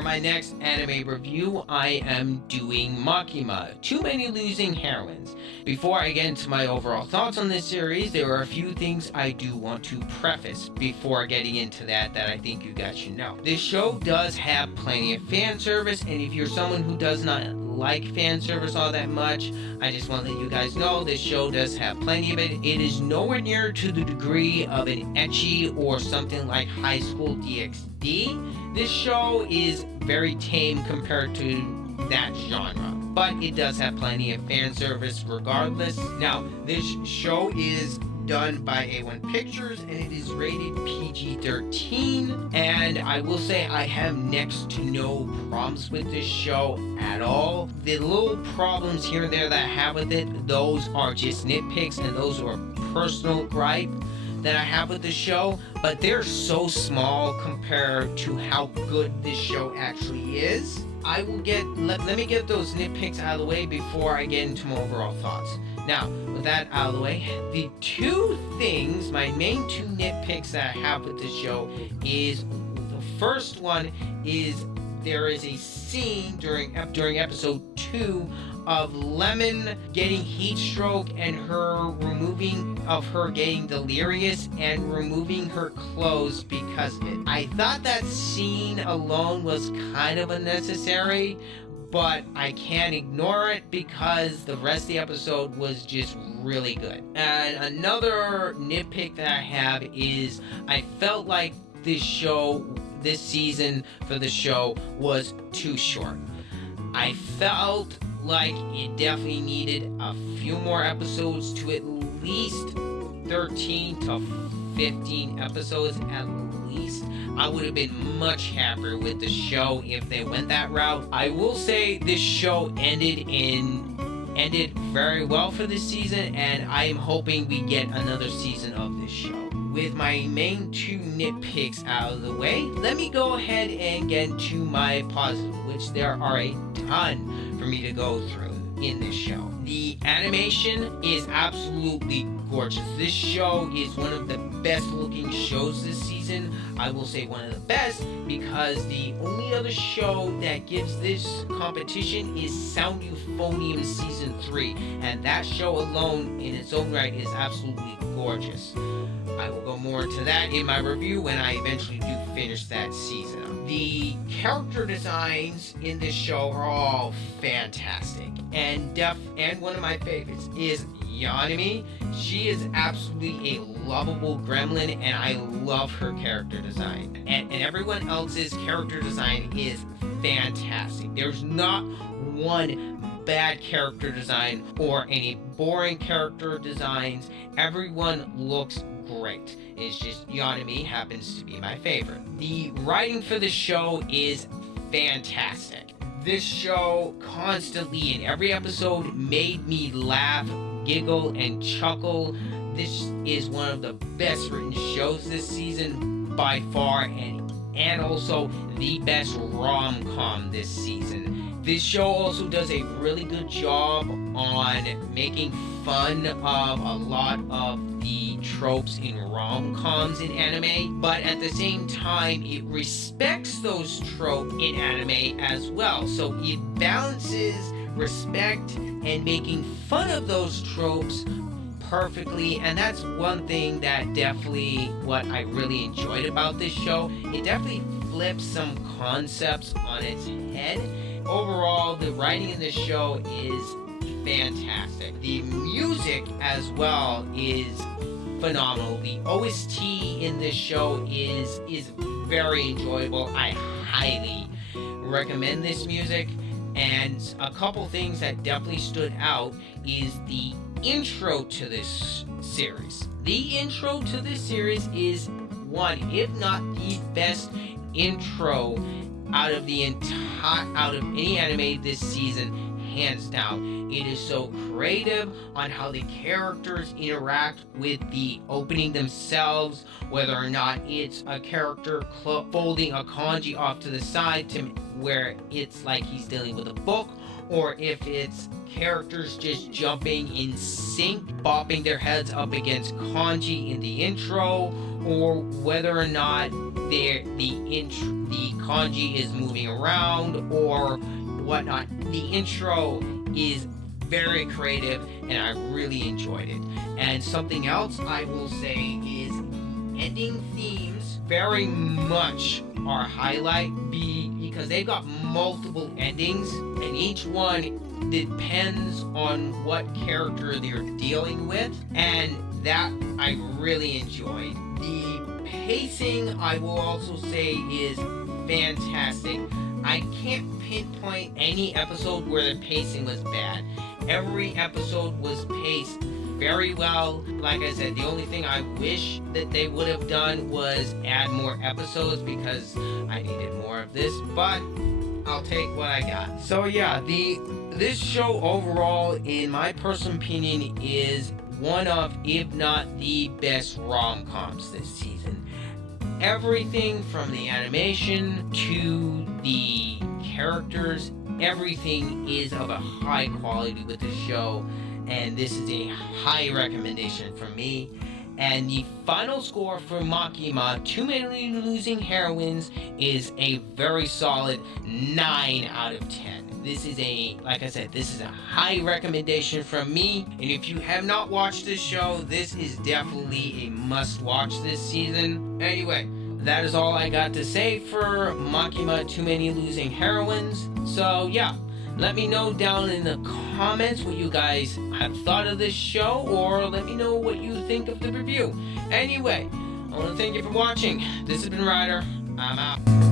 For my next anime review, I am doing Makeine, Too Many Losing Heroines. Before I get into my overall thoughts on this series, there are a few things I do want to preface before getting into that I think you guys should know. This show does have plenty of fan service, and if you're someone who does not like fan service all that much, I just want to let you guys know this show does have plenty of it. It is nowhere near to the degree of an ecchi or something like High School DxD. This show is very tame compared to that genre, but it does have plenty of fan service regardless. Now, this show is done by A1 Pictures and it is rated PG-13, and I will say I have next to no problems with this show at all. The little problems here and there that I have with it, those are just nitpicks and those are personal gripe that I have with the show, but they're so small compared to how good this show actually is. Let me get those nitpicks out of the way before I get into my overall thoughts. Now, with that out of the way, my main two nitpicks that I have with this show is, the first one is there is a scene during episode 2 of Lemon getting heat stroke and her getting delirious and removing her clothes because of it. I thought that scene alone was kind of unnecessary, but I can't ignore it because the rest of the episode was just really good. And another nitpick that I have is I felt like this season for the show was too short. I felt like it definitely needed a few more episodes, to at least 13 to 15 episodes at least. I would have been much happier with the show if they went that route. I will say this show ended very well for this season, and I am hoping we get another season of this show. With my main two nitpicks out of the way, let me go ahead and get into my positives, which there are a ton for me to go through in this show. The animation is absolutely gorgeous. This show is one of the best looking shows this season. I will say one of the best because the only other show that gives this competition is Sound Euphonium Season 3, and that show alone in its own right is absolutely gorgeous. I will go more into that in my review when I eventually do finish that season. The character designs in this show are all fantastic, and one of my favorites is Yanami. She is absolutely a lovable gremlin, and I love her character design. And everyone else's character design is fantastic. There's not one bad character design or any boring character designs. Everyone looks great. It's just Yanami happens to be my favorite. The writing for this show is fantastic. This show constantly in every episode made me laugh, giggle, and chuckle. This is one of the best written shows this season by far, and also the best rom-com this season. This show also does a really good job on making fun of a lot of the tropes in rom-coms in anime, but at the same time it respects those tropes in anime as well. So it balances respect and making fun of those tropes perfectly, and that's one thing that definitely what I really enjoyed about this show. It definitely flips some concepts on its head. Overall, the writing in this show is fantastic. The music as well is phenomenal. The OST in this show is very enjoyable. I highly recommend this music. And a couple things that definitely stood out is the intro to this series. The intro to this series is one, if not the best intro out of any anime this season, hands down. It is so creative on how the characters interact with the opening themselves, whether or not it's a character folding a kanji off to the side to where it's like he's dealing with a book, or if it's characters just jumping in sync, bopping their heads up against kanji in the intro, or whether or not the kanji is moving around or whatnot. The intro is very creative and I really enjoyed it. And something else I will say is ending themes very much are highlight because they've got multiple endings and each one depends on what character they're dealing with, and that I really enjoyed. The pacing I will also say is fantastic. I can't pinpoint any episode where the pacing was bad. Every episode was paced very well. Like I said, the only thing I wish that they would have done was add more episodes because I needed more of this, but I'll take what I got. So yeah, this show overall, in my personal opinion, is one of, if not the best rom-coms this season. Everything from the animation to the characters, everything is of a high quality with the show, and this is a high recommendation from me. And the final score for Makeine, Too Many Losing Heroines, is a very solid 9 out of 10. This is like I said, this is a high recommendation from me. And if you have not watched this show, this is definitely a must watch this season. Anyway, that is all I got to say for Makeine, Too Many Losing Heroines. So yeah, let me know down in the comments what you guys have thought of this show, or let me know what you think of the review. Anyway, I want to thank you for watching. This has been Ryder. I'm out.